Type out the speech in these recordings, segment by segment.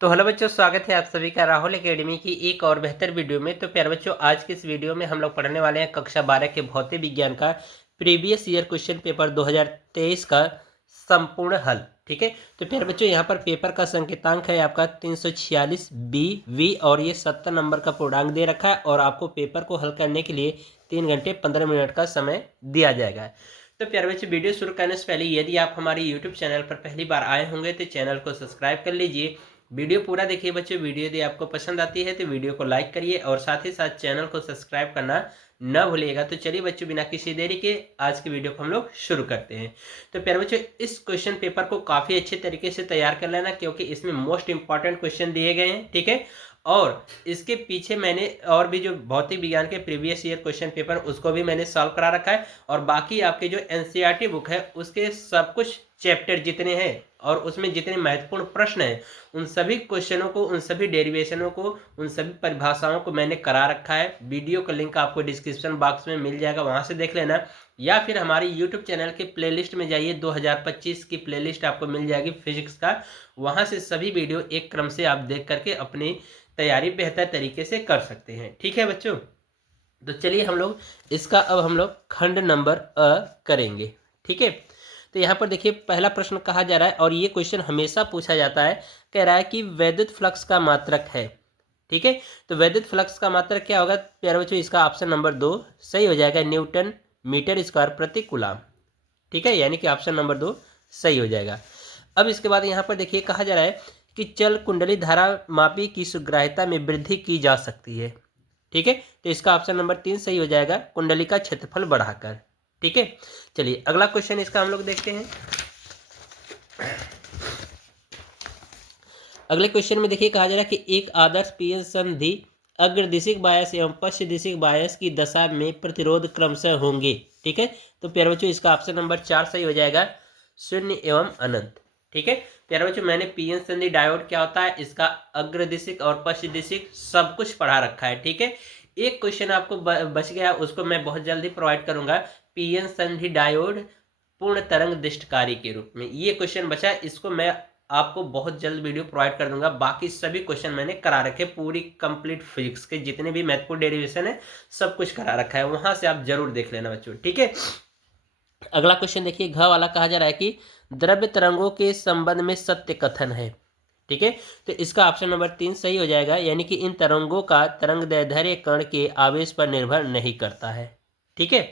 तो हेलो बच्चों, स्वागत है आप सभी का राहुल एकेडमी की एक और बेहतर वीडियो में। तो प्यारे बच्चों, आज की इस वीडियो में हम लोग पढ़ने वाले हैं कक्षा 12 के भौतिक विज्ञान का प्रीवियस ईयर क्वेश्चन पेपर 2023 का संपूर्ण हल। ठीक है, तो प्यारे बच्चों, यहाँ पर पेपर का संकेतांक है आपका 346 वी और ये 70 नंबर का पूर्णांक दे रखा है और आपको पेपर को हल करने के लिए 3 घंटे 15 मिनट का समय दिया जाएगा। तो प्यारे बच्चों, वीडियो शुरू करने से पहले यदि आप हमारे यूट्यूब चैनल पर पहली बार आए होंगे तो चैनल को सब्सक्राइब कर लीजिए। वीडियो पूरा देखिए बच्चों। वीडियो यदि आपको पसंद आती है तो वीडियो को लाइक करिए और साथ ही साथ चैनल को सब्सक्राइब करना न भूलिएगा। तो चलिए बच्चों, बिना किसी देरी के आज की वीडियो को हम लोग शुरू करते हैं। तो प्यारे बच्चों, इस क्वेश्चन पेपर को काफ़ी अच्छे तरीके से तैयार कर लेना, क्योंकि इसमें मोस्ट इंपॉर्टेंट क्वेश्चन दिए गए हैं। ठीक है, और इसके पीछे मैंने और भी जो भौतिक विज्ञान के प्रीवियस ईयर क्वेश्चन पेपर उसको भी मैंने सॉल्व करा रखा है, और बाकी आपके जो एनसीईआरटी बुक है उसके सब कुछ चैप्टर जितने हैं और उसमें जितने महत्वपूर्ण प्रश्न हैं उन सभी क्वेश्चनों को, उन सभी डेरिवेशनों को, उन सभी परिभाषाओं को मैंने करा रखा है। वीडियो का लिंक आपको डिस्क्रिप्शन बॉक्स में मिल जाएगा, वहां से देख लेना, या फिर हमारे यूट्यूब चैनल के प्लेलिस्ट में जाइए। 2025 की प्लेलिस्ट आपको मिल जाएगी फिजिक्स का, वहां से सभी वीडियो एक क्रम से आप देख करके अपनी तैयारी बेहतर तरीके से कर सकते हैं। ठीक है बच्चों, तो चलिए हम लोग इसका अब हम लोग खंड नंबर करेंगे। ठीक है, तो यहाँ पर देखिए पहला प्रश्न कहा जा रहा है और ये क्वेश्चन हमेशा पूछा जाता है। कह रहा है कि वैद्युत फ्लक्स का मात्रक है। ठीक है, तो वैद्युत फ्लक्स का मात्रक क्या होगा प्यारे बच्चों? इसका ऑप्शन नंबर 2 सही हो जाएगा, न्यूटन मीटर स्क्वायर प्रति कूलाम। ठीक है, यानी कि ऑप्शन नंबर 2 सही हो जाएगा। अब इसके बाद यहाँ पर देखिए कहा जा रहा है कि चल कुंडली धारा मापी की सुग्राह्यता में वृद्धि की जा सकती है। ठीक है, तो इसका ऑप्शन नंबर 3 सही हो जाएगा, कुंडली का क्षेत्रफल बढ़ाकर। ठीक है, चलिए अगला क्वेश्चन इसका हम लोग देखते हैं। अगले क्वेश्चन में देखिए कहा जा रहा है कि एक आदर्श पीएन संधि अग्रदिशिक बायस एवं पश्च दिशिक बायस की दशा में प्रतिरोध क्रमशः होंगे। ठीक है, तो प्यारे बच्चों इसका ऑप्शन नंबर 4 सही हो जाएगा, 0 एवं अनंत। ठीक है, प्यारे बच्चों मैंने पीएन संधि डायोड क्या होता है, इसका अग्रदिशिक और पश्च दिशिक सब कुछ पढ़ा रखा है। ठीक है, एक क्वेश्चन आपको बच गया, उसको मैं बहुत जल्दी प्रोवाइड करूंगा। पीएन संधि डायोड पूर्ण तरंग दिष्टकारी के रूप में, ये क्वेश्चन बचा, इसको मैं आपको बहुत जल्द वीडियो प्रोवाइड कर दूंगा। बाकी सभी क्वेश्चन मैंने करा रखे, पूरी कंप्लीट फिजिक्स के जितने भी महत्वपूर्ण डेरिवेशन है सब कुछ करा रखा है, वहां से आप जरूर देख लेना बच्चों। ठीक है, अगला क्वेश्चन देखिए, घ वाला कहा जा रहा है कि द्रव्य तरंगों के संबंध में सत्य कथन है। ठीक है, तो इसका ऑप्शन नंबर 3 सही हो जाएगा, यानी कि इन तरंगों का तरंग दैर्ध्य कण के आवेश पर निर्भर नहीं करता है। ठीक है,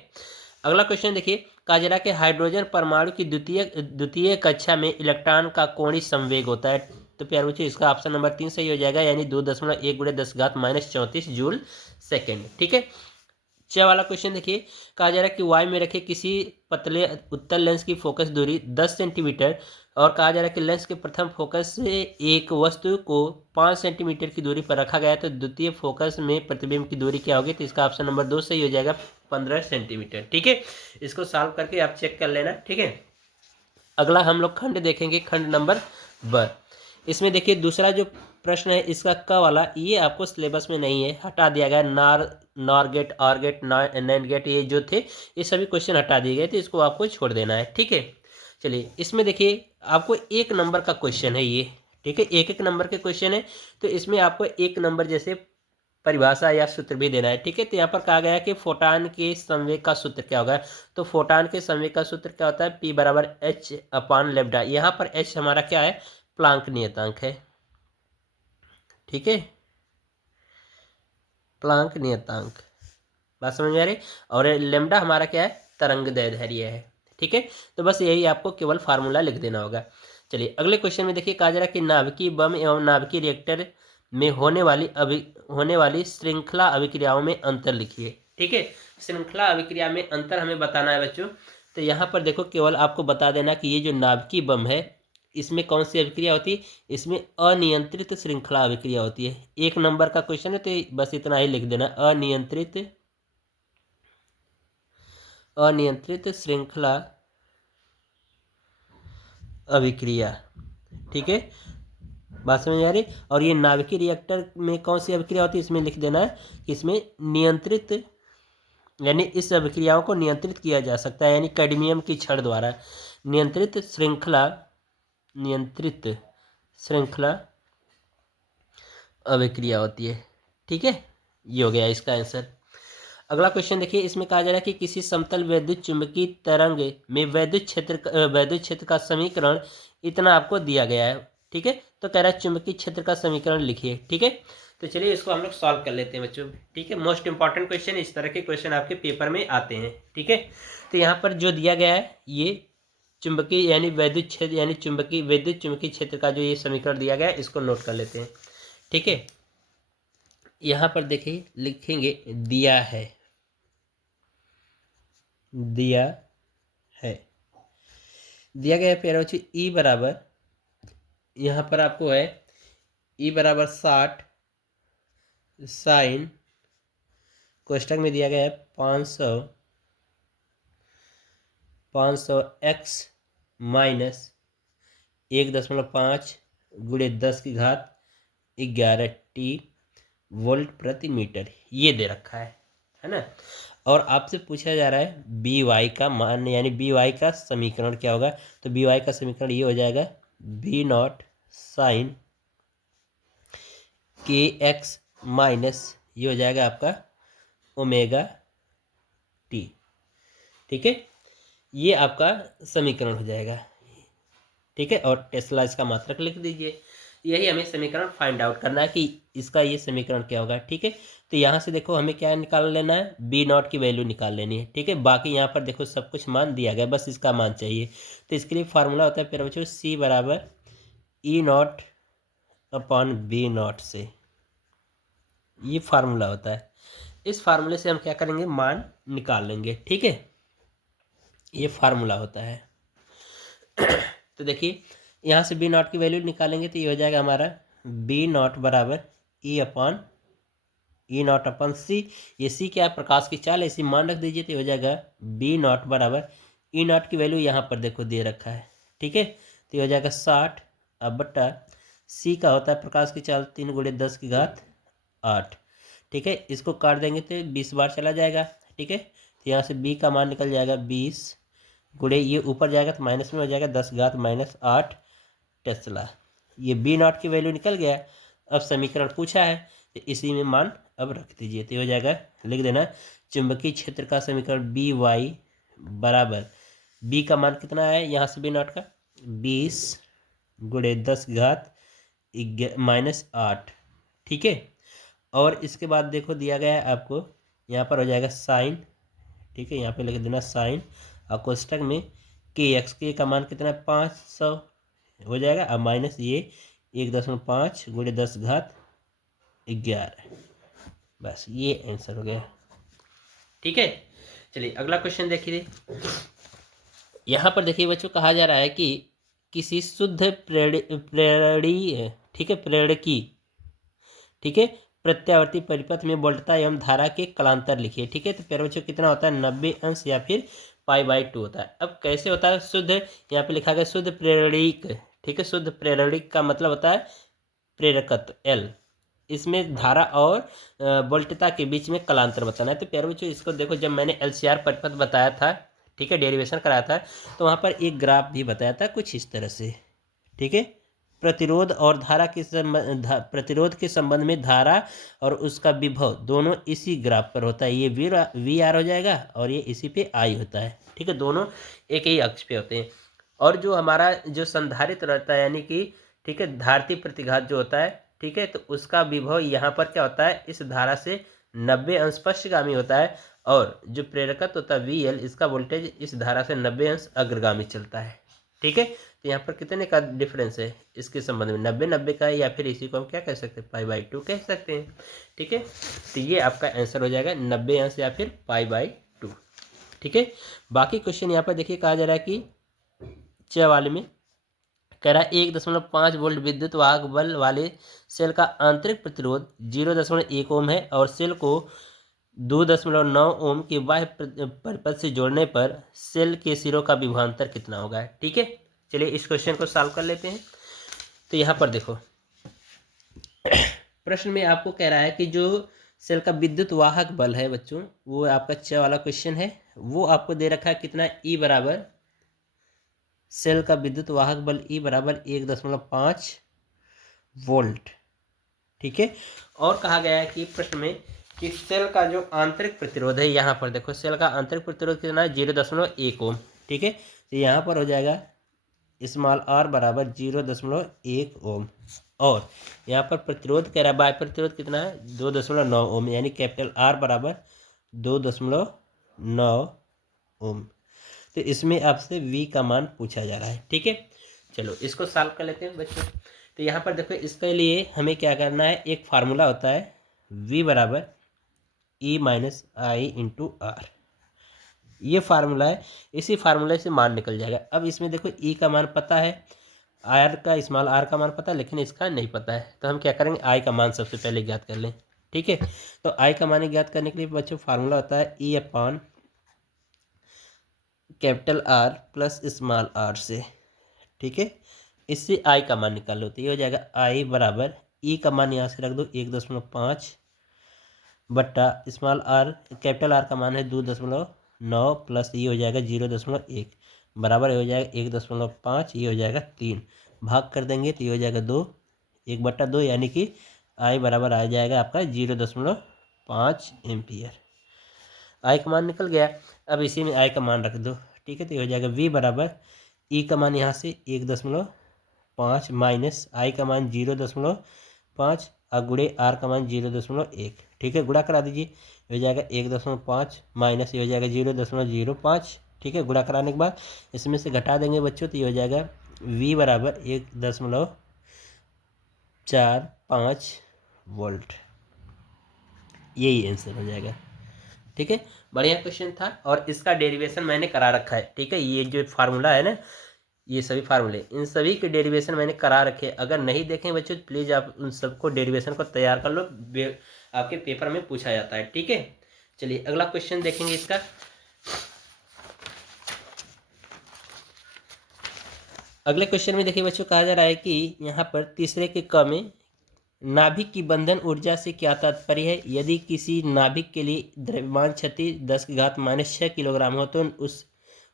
अगला क्वेश्चन देखिए, कहा जा रहा है कि हाइड्रोजन परमाणु की द्वितीय कक्षा में इलेक्ट्रॉन का कोणीय संवेग होता है। तो प्यारे बच्चों इसका ऑप्शन नंबर 3 सही हो जाएगा, यानी 2.1 × 10⁻⁻34 जूल सेकेंड। ठीक है, 6 वाला क्वेश्चन देखिए, कहा जा रहा है कि वायु में रखे किसी पतले उत्तल लेंस की फोकस दूरी 10 सेंटीमीटर और कहा जा रहा है कि लेंस के प्रथम फोकस से एक वस्तु को 5 सेंटीमीटर की दूरी पर रखा गया है, तो द्वितीय फोकस में प्रतिबिंब की दूरी क्या होगी? तो इसका ऑप्शन नंबर 2 सही हो जाएगा, 15 सेंटीमीटर। ठीक है, इसको सॉल्व करके आप चेक कर लेना। ठीक है, अगला हम लोग खंड देखेंगे, खंड नंबर ब। इसमें देखिए दूसरा जो प्रश्न है इसका क वाला, ये आपको सिलेबस में नहीं है, हटा दिया गया। NOR gate, OR gate, NAND gate, ये जो थे ये सभी क्वेश्चन हटा दिए गए थे, इसको आपको छोड़ देना है। ठीक है, चलिए इसमें देखिए आपको 1 नंबर का क्वेश्चन है ये। ठीक है, 1 नंबर के क्वेश्चन है, तो इसमें आपको 1 नंबर जैसे परिभाषा या सूत्र भी देना है। ठीक है, तो यहाँ पर कहा गया है कि फोटान के संवेग का सूत्र क्या होगा? तो फोटान के संवेग का सूत्र क्या होता है? P बराबर h/λ। यहाँ पर h हमारा क्या है? प्लांक नियतांक है। ठीक है, प्लांक नियतांक, बात समझ में आ रही? और लेमडा हमारा क्या है? तरंग दैर्ध्य है। ठीक है, तो बस यही आपको केवल फार्मूला लिख देना होगा। चलिए अगले क्वेश्चन में देखिए, कहा जा रहा है कि नाभिकीय बम एवं नाभिकीय रिएक्टर में होने वाली श्रृंखला अभिक्रियाओं में अंतर लिखिए। ठीक है, श्रृंखला अभिक्रिया में अंतर हमें बताना है बच्चों। तो यहाँ पर देखो केवल आपको बता देना कि ये जो नाभिकीय बम है इसमें कौन सी अभिक्रिया होती है? इसमें अनियंत्रित श्रृंखला अभिक्रिया होती है। 1 नंबर का क्वेश्चन है, तो बस इतना ही लिख देना, अनियंत्रित श्रृंखला अभिक्रिया। ठीक है, बात समझ आ रही? और ये नाभिकीय रिएक्टर में कौन सी अभिक्रिया होती है? इसमें लिख देना है कि इसमें नियंत्रित, यानी इस अभिक्रियाओं को नियंत्रित किया जा सकता है, यानी कैडमियम की छड़ द्वारा नियंत्रित श्रृंखला अभिक्रिया होती है। ठीक है, ये हो गया इसका आंसर। अगला क्वेश्चन देखिए, इसमें कहा जा रहा है कि किसी समतल वैद्युत चुंबकीय तरंग में वैद्युत क्षेत्र का समीकरण इतना आपको दिया गया है। ठीक है, तो कह रहा है चुंबकीय क्षेत्र का समीकरण लिखिए। ठीक है, तो चलिए इसको हम लोग सॉल्व कर लेते हैं बच्चों। ठीक है, मोस्ट इंपॉर्टेंट क्वेश्चन, इस तरह के क्वेश्चन आपके पेपर में आते हैं। ठीक है, तो यहाँ पर जो दिया गया है ये चुंबकीय यानी वैद्युत क्षेत्र यानी विद्युत चुंबकीय क्षेत्र का जो ये समीकरण दिया गया है इसको नोट कर लेते हैं। ठीक है, यहाँ पर देखिए लिखेंगे दिया है, दिया है, दिया गया पेड़ बच्चों ई बराबर, यहाँ पर आपको है ई बराबर 60 साइन, कोष्टक में दिया गया है 500 एक्स माइनस 1.5 गुणे 10⁻11 टी वोल्ट प्रति मीटर, ये दे रखा है ना। और आपसे पूछा जा रहा है बी वाई का मान यानी बी वाई का समीकरण क्या होगा। तो बी वाई का समीकरण ये हो जाएगा बी नॉट साइन के एक्स माइनस ये हो जाएगा आपका ओमेगा टी। ठीक है, ये आपका समीकरण हो जाएगा। ठीक है, और टेस्ला इसका मात्रक लिख दीजिए। यही हमें समीकरण फाइंड आउट करना है कि इसका ये समीकरण क्या होगा। ठीक है, तो यहाँ से देखो हमें क्या निकाल लेना है, बी नॉट की वैल्यू निकाल लेनी है। ठीक है, बाकी यहाँ पर देखो सब कुछ मान दिया गया, बस इसका मान चाहिए। तो इसके लिए फार्मूला होता है प्यारे बच्चों सी बराबर ई नॉट अपॉन बी नॉट से, ये फार्मूला होता है। इस फार्मूले से हम क्या करेंगे, मान निकाल लेंगे। ठीक है, ये फार्मूला होता है। तो देखिए यहाँ से बी नॉट की वैल्यू निकालेंगे तो ये हो जाएगा हमारा बी नॉट बराबर ई नॉट अपॉन सी। ये सी क्या है, प्रकाश की चाल है, इसी मान रख दीजिए तो ये हो जाएगा बी नॉट बराबर ई नॉट की वैल्यू यहाँ पर देखो दे रखा है। ठीक है, तो ये हो जाएगा 60 अब बट्टा सी का होता है प्रकाश की चाल 3 गुणे 10⁸ ठीक है, इसको काट देंगे तो 20 बार चला जाएगा। ठीक है, तो यहाँ से बी का मान निकल जाएगा 20 गुणे ये ऊपर जाएगा तो माइनस में हो जाएगा 10⁻⁻8 टेस्ला। ये बी नॉट की वैल्यू निकल गया। अब समीकरण पूछा है तो इसी में मान अब रख दीजिए तो हो जाएगा, लिख देना चुंबकीय क्षेत्र का समीकरण बी वाई बराबर बी का मान कितना है यहाँ से बी नॉट का 20 गुणे 10⁻⁻8। ठीक है, और इसके बाद देखो दिया गया है आपको यहाँ पर हो जाएगा साइन। ठीक है, यहाँ पे लिख देना साइन और कोष्टक में के एक्स के का मान कितना है 500 हो जाएगा। अब माइनस ये 1.5 गुणे 10⁻11, बस ये आंसर हो गया। ठीक है, चलिए अगला क्वेश्चन देखिए। यहाँ पर देखिए बच्चों कहा जा रहा है कि किसी शुद्ध प्रेरणी ठीक है प्रेरकी ठीक है प्रत्यावर्ती परिपथ में वोल्टता एवं धारा के कलांतर लिखिए। ठीक है, तो प्यारे बच्चों कितना होता है 90 अंश या फिर π/2 होता है। अब कैसे होता है शुद्ध, यहाँ पे लिखा गया शुद्ध प्रेरणिक। ठीक है, शुद्ध प्रेरणिक का मतलब होता है प्रेरकत्व L, इसमें धारा और वोल्टता के बीच में कलांतर बताना है। तो प्यारे बच्चों इसको देखो, जब मैंने LCR परिपथ बताया था, ठीक है डेरिवेशन कराया था, तो वहाँ पर एक ग्राफ भी बताया था कुछ इस तरह से। ठीक है, प्रतिरोध और धारा के प्रतिरोध के संबंध में धारा और उसका विभव दोनों इसी ग्राफ पर होता है। ये वी आर हो जाएगा और ये इसी पे आई होता है। ठीक है, दोनों एक ही अक्ष पे होते हैं। और जो हमारा जो संधारित्र रहता है यानी कि ठीक है धारती प्रतिघात जो होता है, ठीक है, तो उसका विभव यहाँ पर क्या होता है इस धारा से 90 अंश पश्चगामी होता है। और जो प्रेरकत्व होता है VL, इसका वोल्टेज इस धारा से 90 अंश अग्रगामी चलता है। ठीक है, तो यहाँ पर कितने का डिफरेंस है इसके संबंध में 90 का है, या फिर इसी को हम क्या कह सकते हैं π/2 कह सकते हैं। ठीक है, तो ये आपका आंसर हो जाएगा 90 अंश या फिर π/2। ठीक है, बाकी क्वेश्चन यहाँ पर देखिए कहा जा रहा है कि च वाले में कह रहा है 1.5 वोल्ट विद्युत वाहक बल वाले सेल का आंतरिक प्रतिरोध 0.1 ओम है और सेल को 2.9 ओम के बाह्य परिपथ से जोड़ने पर सेल के सिरों का विभवांतर कितना होगा। ठीक है, चलिए इस क्वेश्चन को सॉल्व कर लेते हैं। तो यहाँ पर देखो प्रश्न में आपको कह रहा है कि जो सेल का विद्युत वाहक बल है बच्चों, वो आपका च वाला क्वेश्चन है, वो आपको दे रखा है कितना ई बराबर सेल का विद्युत वाहक बल ई बराबर 1.5 वोल्ट। ठीक है। और कहा गया है कि प्रश्न में कि सेल का जो आंतरिक प्रतिरोध है, यहाँ पर देखो सेल का आंतरिक प्रतिरोध कितना है, 0.1 ओम। ठीक है, तो यहाँ पर हो जाएगा स्मॉल आर बराबर 0.1 ओम। और यहाँ पर प्रतिरोध कह रहा है, बाह्य प्रतिरोध कितना है, 2.9 ओम, यानी कैपिटल आर बराबर 2.9 ओम। तो इसमें आपसे V का मान पूछा जा रहा है। ठीक है, चलो इसको सॉल्व कर लेते हैं बच्चों। तो यहाँ पर देखो इसके लिए हमें क्या करना है, एक फार्मूला होता है V बराबर E minus I into R, ये फार्मूला है। इसी फार्मूले से मान निकल जाएगा। अब इसमें देखो E का मान पता है, आर का स्मॉल आर का मान पता है, लेकिन इसका नहीं पता है। तो हम क्या करेंगे, आई का मान सबसे पहले ज्ञात कर लें। ठीक है, तो आई का मान ज्ञात करने के लिए बच्चों फार्मूला होता है E upon capital R plus small R से। ठीक है, इससे आई का मान निकाल लो, तो ये हो जाएगा आई बराबर ई का मान यहाँ से रख दो 1.5 बट्टा स्मॉल आर कैपिटल आर का मान है 2.9 प्लस ये हो जाएगा 0.1 बराबर हो जाएगा 1.5, ये हो जाएगा 3, भाग कर देंगे तो ये हो जाएगा 2, 1/2, यानी कि आई बराबर आ जाएगा आपका 0.5 एम्पियर। आई का मान निकल गया। अब इसी में आई का मान रख दो। ठीक है, तो ये हो जाएगा V बराबर ई का मान यहाँ से 1.5 माइनस आई का मान 0.5 और गुणे आर का मान 0.1। ठीक है, गुणा करा दीजिए, ये हो जाएगा 1.5 माइनस ये हो जाएगा 0.05। ठीक है, गुणा कराने के बाद इसमें से घटा देंगे बच्चों, तो ये हो जाएगा V बराबर 1.45 वोल्ट, यही आंसर हो जाएगा। ठीक है, बढ़िया क्वेश्चन था और इसका डेरिवेशन मैंने करा रखा है। ठीक है, ये जो फार्मूला है ना, ये सभी फार्मूले, इन सभी के डेरिवेशन मैंने करा रखे। अगर नहीं देखें बच्चों प्लीज़ आप उन सबको डेरिवेशन को तैयार कर लो, आपके पेपर में पूछा जाता है। ठीक है, चलिए अगला क्वेश्चन देखेंगे इसका। अगले क्वेश्चन में देखिए बच्चों, कहा जा रहा है कि यहाँ पर तीसरे के क में नाभिक की बंधन ऊर्जा से क्या तात्पर्य है। यदि किसी नाभिक के लिए द्रव्यमान क्षति 10⁻⁶ किलोग्राम हो तो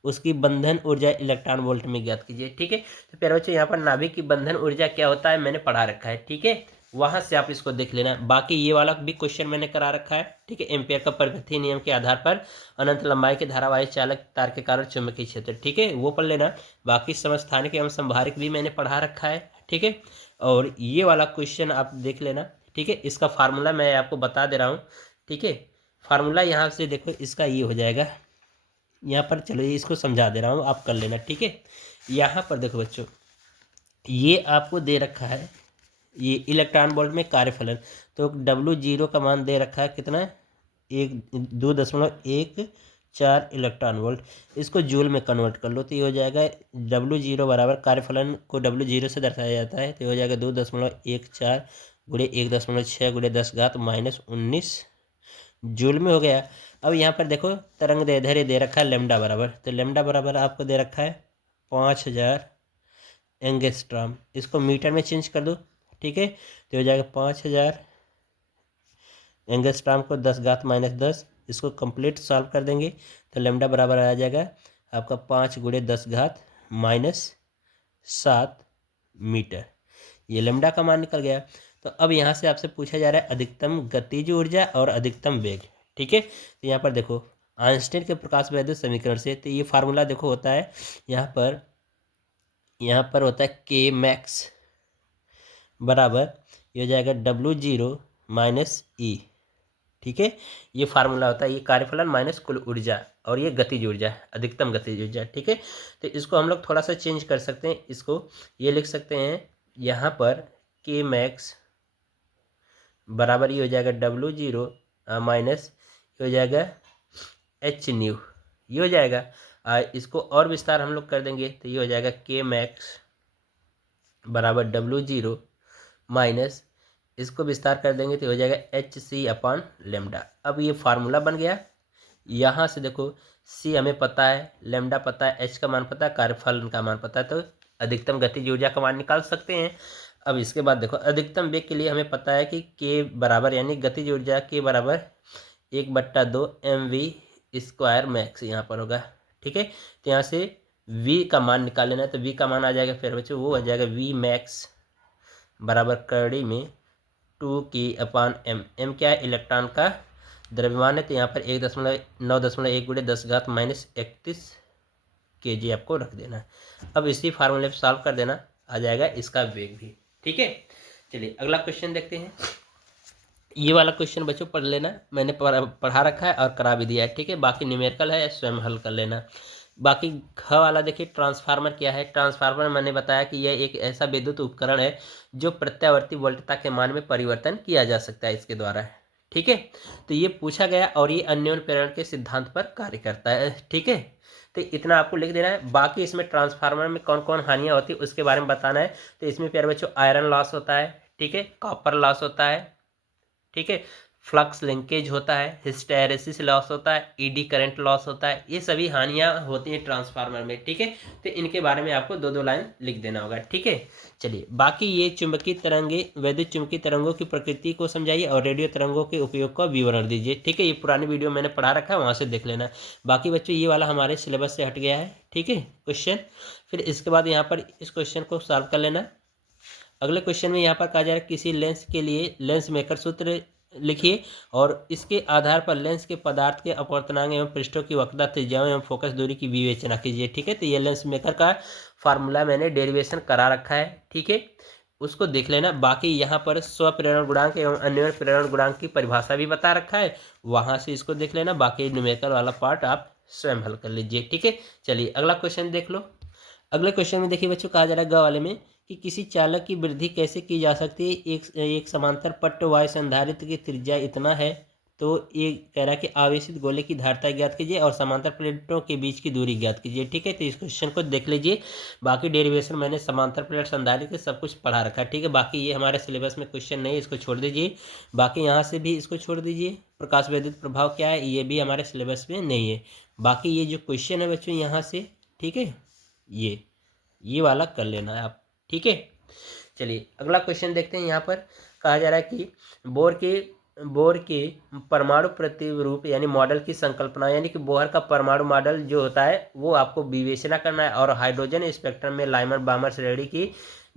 उसकी बंधन ऊर्जा इलेक्ट्रॉन वोल्ट में ज्ञात कीजिए। ठीक है, तो प्यारे बच्चों यहाँ पर नाभिक की बंधन ऊर्जा क्या होता है मैंने पढ़ा रखा है। ठीक है, वहाँ से आप इसको देख लेना। बाकी ये वाला भी क्वेश्चन मैंने करा रखा है। ठीक है, एम्पियर का परिपथीय नियम के आधार पर अनंत लंबाई के धारावाही चालक तार के कारण चुंबकीय क्षेत्र, ठीक है, वो पढ़ लेना। बाकी समस्थानिक एवं संभारिक भी मैंने पढ़ा रखा है। ठीक है, और ये वाला क्वेश्चन आप देख लेना। ठीक है, इसका फार्मूला मैं आपको बता दे रहा हूँ। ठीक है, फार्मूला यहाँ से देखो, इसका ये हो जाएगा यहाँ पर, चलो इसको समझा दे रहा हूँ, आप कर लेना। ठीक है, यहाँ पर देखो बच्चों, ये आपको दे रखा है ये इलेक्ट्रॉन वोल्ट में कार्यफलन। तो W0 का मान दे रखा है कितना, 2.14 इलेक्ट्रॉन वोल्ट। इसको जूल में कन्वर्ट कर लो तो ये हो जाएगा W0 बराबर, कार्यफलन को W0 से दर्शाया जाता है, तो ये हो जाएगा 2.14 गुणे 1.6 गुणे 10⁻⁻19 जूल में हो गया। अब यहाँ पर देखो तरंग दैर्ध्य दे रखा है लेमडा बराबर, तो लेमडा बराबर आपको दे रखा है 5000 एंगस्ट्रॉम। इसको मीटर में चेंज कर दो। ठीक है, तो हो जाएगा 5000 एंगस्ट्रॉम को 10⁻⁻10, इसको कंप्लीट सॉल्व कर देंगे तो लेमडा बराबर आ जाएगा आपका 5 गुणे 10⁻⁷ मीटर। ये लेमडा का मान निकल गया। तो अब यहाँ से आपसे पूछा जा रहा है अधिकतम गतिज ऊर्जा और अधिकतम वेग। ठीक है, तो यहाँ पर देखो आइंस्टीन के प्रकाश वैद्युत समीकरण से, तो ये फार्मूला देखो होता है यहाँ पर होता है के मैक्स बराबर, ये हो जाएगा W0 माइनस ई। ठीक है, ये फार्मूला होता है, ये कार्यफलन माइनस कुल ऊर्जा और ये गतिज ऊर्जा, अधिकतम गतिज ऊर्जा। ठीक है, तो इसको हम लोग थोड़ा सा चेंज कर सकते हैं। इसको ये लिख सकते हैं यहाँ पर के मैक्स बराबर ये हो जाएगा W0 माइनस ये हो जाएगा एच न्यू, ये हो जाएगा। इसको और विस्तार हम लोग कर देंगे तो ये हो जाएगा के मैक्स बराबर W0 माइनस, इसको विस्तार कर देंगे तो हो जाएगा HC अपॉन लेमडा। अब ये फार्मूला बन गया। यहाँ से देखो C हमें पता है, लेमडा पता है, H का मान पता है, कार्यफलन का मान पता है, तो अधिकतम गतिज ऊर्जा का मान निकाल सकते हैं। अब इसके बाद देखो अधिकतम वेग के लिए हमें पता है कि K बराबर, यानी गतिज ऊर्जा K बराबर 1/2 mv² मैक्स यहाँ पर होगा। ठीक है, तो यहाँ से V का मान निकाल लेना है, तो V का मान आ जाएगा फिर बच्चों, वो आ जाएगा V मैक्स बराबर कड़ी में 2k/m। m क्या है? इलेक्ट्रॉन का द्रव्यमान है, तो यहाँ पर 9.1 × 10⁻31 kg आपको रख देना है। अब इसी फार्मूले पे सॉल्व कर देना, आ जाएगा इसका वेग भी। ठीक है, चलिए अगला क्वेश्चन देखते हैं। ये वाला क्वेश्चन बच्चों पढ़ लेना, मैंने पढ़ा रखा है और करा भी दिया है। ठीक है, बाकी न्यूमेरिकल है, स्वयं हल कर लेना। बाकी ख वाला देखिए, ट्रांसफार्मर क्या है? ट्रांसफार्मर मैंने बताया कि यह एक ऐसा विद्युत उपकरण है जो प्रत्यावर्ती वोल्टता के मान में परिवर्तन किया जा सकता है इसके द्वारा। ठीक है, तो ये पूछा गया और ये अन्योन्य प्रेरण के सिद्धांत पर कार्य करता है। ठीक है, तो इतना आपको लिख देना है। बाकी इसमें ट्रांसफार्मर में कौन कौन हानियाँ होती है उसके बारे में बताना है। तो इसमें प्यारे बच्चों आयरन लॉस होता है, ठीक है, कॉपर लॉस होता है, ठीक है, फ्लक्स लिंकेज होता है, हिस्टैरिसीस लॉस होता है, ईडी करंट लॉस होता है। ये सभी हानियां होती हैं ट्रांसफार्मर में। ठीक है, तो इनके बारे में आपको 2-2 लाइन लिख देना होगा। ठीक है, चलिए बाकी ये चुंबकीय तरंगे, वैद्युत चुंबकीय तरंगों की प्रकृति को समझाइए और रेडियो तरंगों के उपयोग का विवरण दीजिए। ठीक है, ये पुरानी वीडियो मैंने पढ़ा रखा है, वहाँ से देख लेना। बाकी बच्चों ये वाला हमारे सिलेबस से हट गया है। ठीक है, क्वेश्चन फिर इसके बाद यहाँ पर इस क्वेश्चन को सॉल्व कर लेना। अगले क्वेश्चन में यहाँ पर कहा जा रहा है किसी लेंस के लिए लेंस मेकर सूत्र लिखिए और इसके आधार पर लेंस के पदार्थ के अपवर्तनांक एवं पृष्ठों की वक्रता, त्रिज्याओं एवं फोकस दूरी की विवेचना कीजिए। ठीक है, तो ये लेंस मेकर का फार्मूला मैंने डेरिवेशन करा रखा है। ठीक है, उसको देख लेना। बाकी यहाँ पर स्वप्रेरण गुणांक एवं अन्योन्य प्रेरण गुणांक की परिभाषा भी बता रखा है, वहाँ से इसको देख लेना। बाकी न्यूमेरिकल वाला पार्ट आप स्वयं हल कर लीजिए। ठीक है, चलिए अगला क्वेश्चन देख लो। अगले क्वेश्चन में देखिए बच्चों, कहा जा रहा है ग वाले में कि किसी चालक की वृद्धि कैसे की जा सकती है। एक समांतर पट्ट वायु संधारित्र की त्रिज्या इतना है, तो ये कह रहा है कि आवेशित गोले की धारिता ज्ञात कीजिए और समांतर प्लेटों के बीच की दूरी ज्ञात कीजिए। ठीक है, तो इस क्वेश्चन को देख लीजिए। बाकी डेरिवेशन मैंने समांतर प्लेट संधारित्र सब कुछ पढ़ा रखा है। ठीक है, बाकी ये हमारे सिलेबस में क्वेश्चन नहीं है, इसको छोड़ दीजिए। बाकी यहाँ से भी इसको छोड़ दीजिए। प्रकाश विद्युत प्रभाव क्या है, ये भी हमारे सिलेबस में नहीं है। बाकी ये जो क्वेश्चन है बच्चों यहाँ से, ठीक है, ये वाला कर लेना है आप। ठीक है, चलिए अगला क्वेश्चन देखते हैं। यहाँ पर कहा जा रहा है कि बोर के परमाणु प्रतिरूप यानी मॉडल की संकल्पना, यानी कि बोहर का परमाणु मॉडल जो होता है वो आपको विवेचना करना है और हाइड्रोजन स्पेक्ट्रम में लाइमन बामर श्रेणी की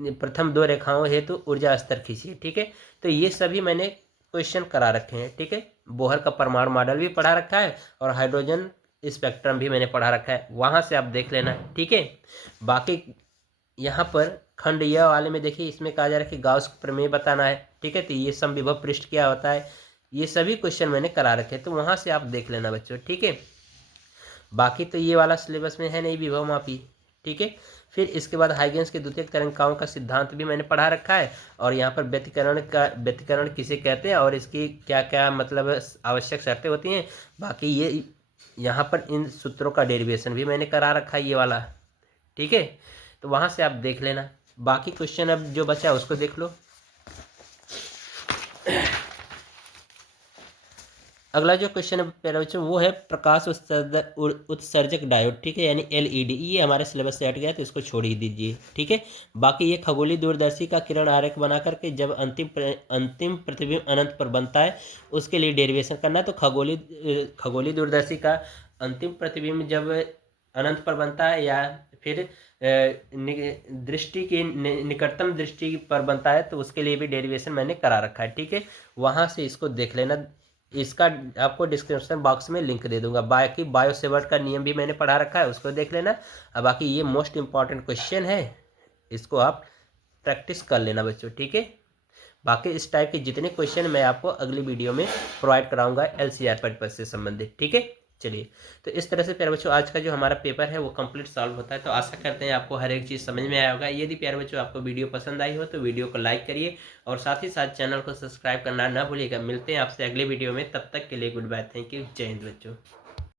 प्रथम 2 रेखाओं हेतु ऊर्जा स्तर खींचिए। ठीक है, तो ये सभी मैंने क्वेश्चन करा रखे हैं। ठीक है, बोहर का परमाणु मॉडल भी पढ़ा रखा है और हाइड्रोजन स्पेक्ट्रम भी मैंने पढ़ा रखा है, वहाँ से आप देख लेना। ठीक है, बाकी यहाँ पर खंड यह वाले में देखिए, इसमें कहा जा रहा है कि गाउस प्रमेय बताना है। ठीक है, तो ये समविभव पृष्ठ क्या होता है, ये सभी क्वेश्चन मैंने करा रखे, तो वहाँ से आप देख लेना बच्चों। ठीक है, बाकी तो ये वाला सिलेबस में है नहीं विभव मापी। ठीक है, फिर इसके बाद हाइगेंस के द्वितीयक तरंगिकाओं का सिद्धांत भी मैंने पढ़ा रखा है और यहाँ पर व्यतिकरण किसे कहते हैं और इसकी क्या क्या मतलब आवश्यक शर्तें होती हैं। बाकी ये यहाँ पर इन सूत्रों का डेरिवेशन भी मैंने करा रखा है, ये वाला। ठीक है, तो वहाँ से आप देख लेना। बाकी क्वेश्चन अब जो बचा है उसको देख लो। अगला जो क्वेश्चन है प्यारे बच्चों वो है प्रकाश उत्सर्जक डायोड। ठीक है, यानी LED। ये हमारे सिलेबस से हट गया तो इसको छोड़ ही दीजिए। ठीक है, बाकी ये खगोलीय दूरदर्शी का किरण आरेख बना करके जब अंतिम प्रतिबिंब अनंत पर बनता है उसके लिए डेरिवेशन करना है। तो खगोलीय दूरदर्शी का अंतिम प्रतिबिंब जब अनंत पर बनता है या फिर दृष्टि की निकटतम दृष्टि पर बनता है तो उसके लिए भी डेरिवेशन मैंने करा रखा है। ठीक है, वहाँ से इसको देख लेना, इसका आपको डिस्क्रिप्शन बॉक्स में लिंक दे दूंगा। बाकी बायो सेवर्ट का नियम भी मैंने पढ़ा रखा है, उसको देख लेना। अब बाकी ये मोस्ट इंपॉर्टेंट क्वेश्चन है, इसको आप प्रैक्टिस कर लेना बच्चों। ठीक है, बाकी इस टाइप के जितने क्वेश्चन मैं आपको अगली वीडियो में प्रोवाइड कराऊंगा LCR पर्पस से संबंधित। ठीक है, चलिए तो इस तरह से प्यारे बच्चों आज का जो हमारा पेपर है वो कंप्लीट सॉल्व होता है। तो आशा करते हैं आपको हर एक चीज़ समझ में आया होगा। यदि प्यारे बच्चों आपको वीडियो पसंद आई हो तो वीडियो को लाइक करिए और साथ ही साथ चैनल को सब्सक्राइब करना ना भूलिएगा। मिलते हैं आपसे अगले वीडियो में, तब तक के लिए गुड बाय, थैंक यू, जय हिंद बच्चों।